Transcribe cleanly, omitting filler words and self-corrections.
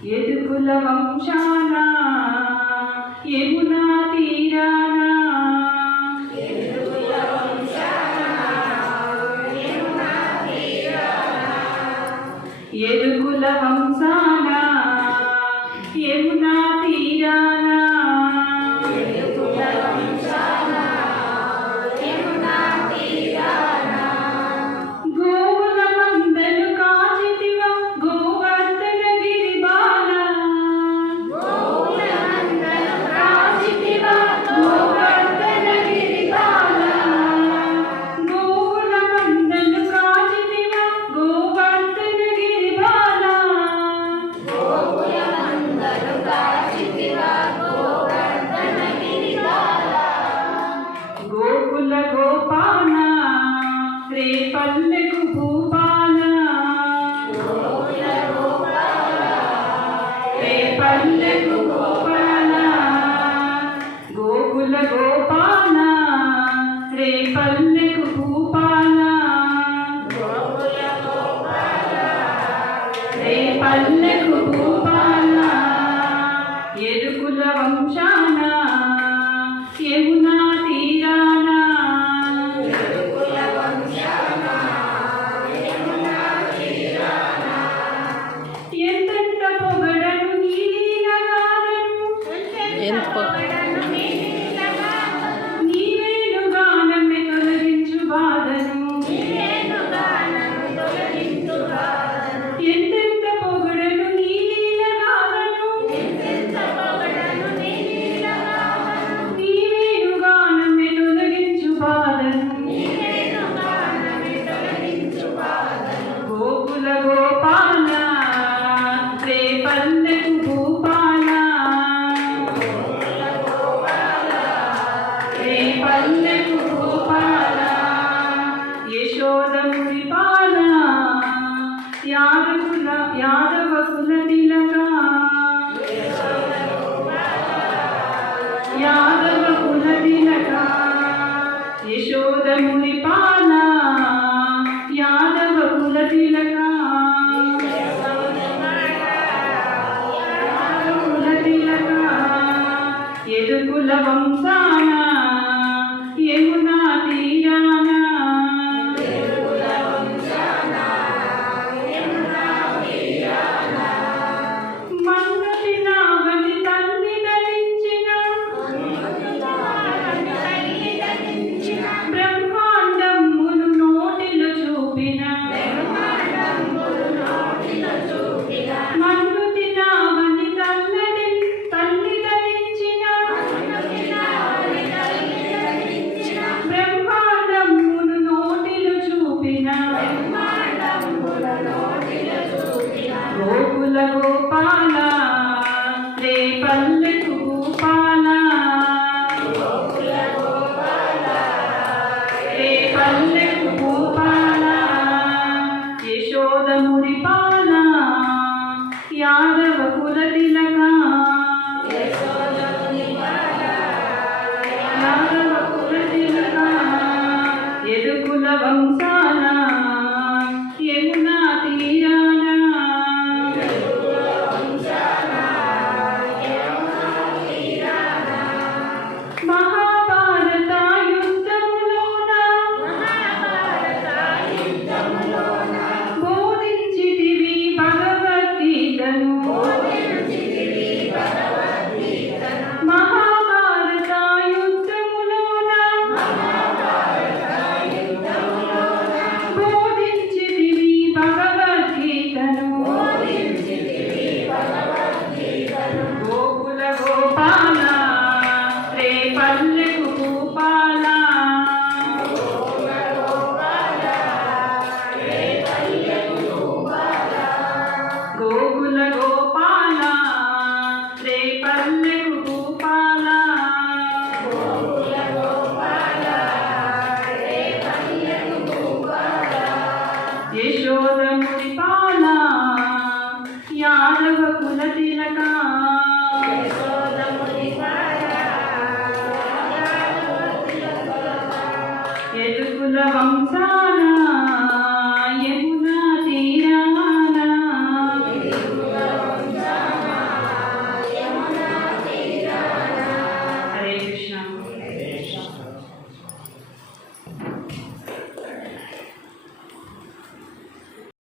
యదుకుల వంశాన యమునా తీరాన యదుకుల వంశాన యమునా తీరాన గోవుల మందలు కాచితివ గోవర్ధన గిరిబాల గోవర్ధన గిరిబాల గోవుల మందలు కాచితివ గోవర్ధన గిరిబాల గోకుల గోపాల రేపల్లెకు భూపాల రేపల్లెకు గోపాల గోకుల గోపాల రేపల్లెకు భూపాల రేపల్లెకు భూపాల యదుకుల వంశాన యమునా తీరాన ఎంతెంత పొగడను నీ లీలగానను నీవేను గానమే తొలగించు బాధను ఎంతెంత పొగడను నీ లీలగానను నీవేను గానమే తొలగించు బాధను గోకుల గోపాల రేపల్లెకు భూపాల రేపల్లెకు భూపాల యశోదముని పాల యాదవ కుల తిలక యాదవ కుల తిలక యశోదముని పాల యాదవ కుల తిలక కుల తిలక యదుకుల వంశాన యమునా తీరాన మన్నుతి నావని తల్లి ధరించిన బ్రహ్మాండమును నోటిలో చూపిన మన్నుతి నావని తల్లి ధరించిన బ్రహ్మాండమును నోటిలో చూపిన గోకుల గోపాల రేపల్లెకు భూపాల రేపల్లెకు భూపాల యశోదముని పాల యాదవ కుల తిలక